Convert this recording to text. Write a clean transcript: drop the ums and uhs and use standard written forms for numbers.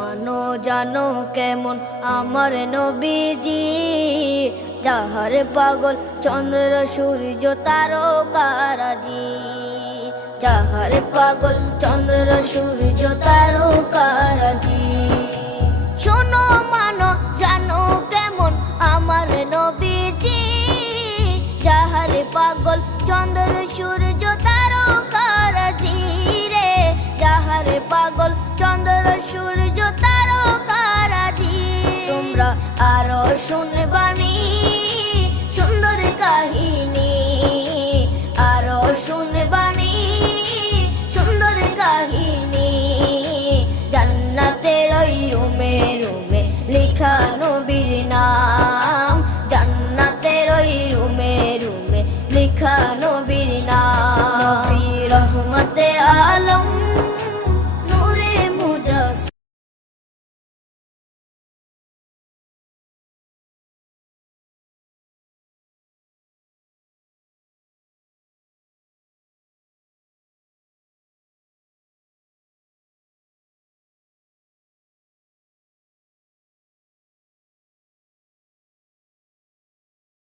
মানো জানো কেমন আমার নবীজি, যাহার পাগল চন্দ্র সূর্য তারকারাজি, যাহার পাগল চন্দ্র সূর্য তারকারাজি। শোনো মানো জানো কেমন আমার নবীজি, যাহার পাগল চন্দ্র সূর্য তারকারাজি রে, যাহার পাগল চন্দ্র সূর্য তারকারাজি। তোমরা আরো শুনে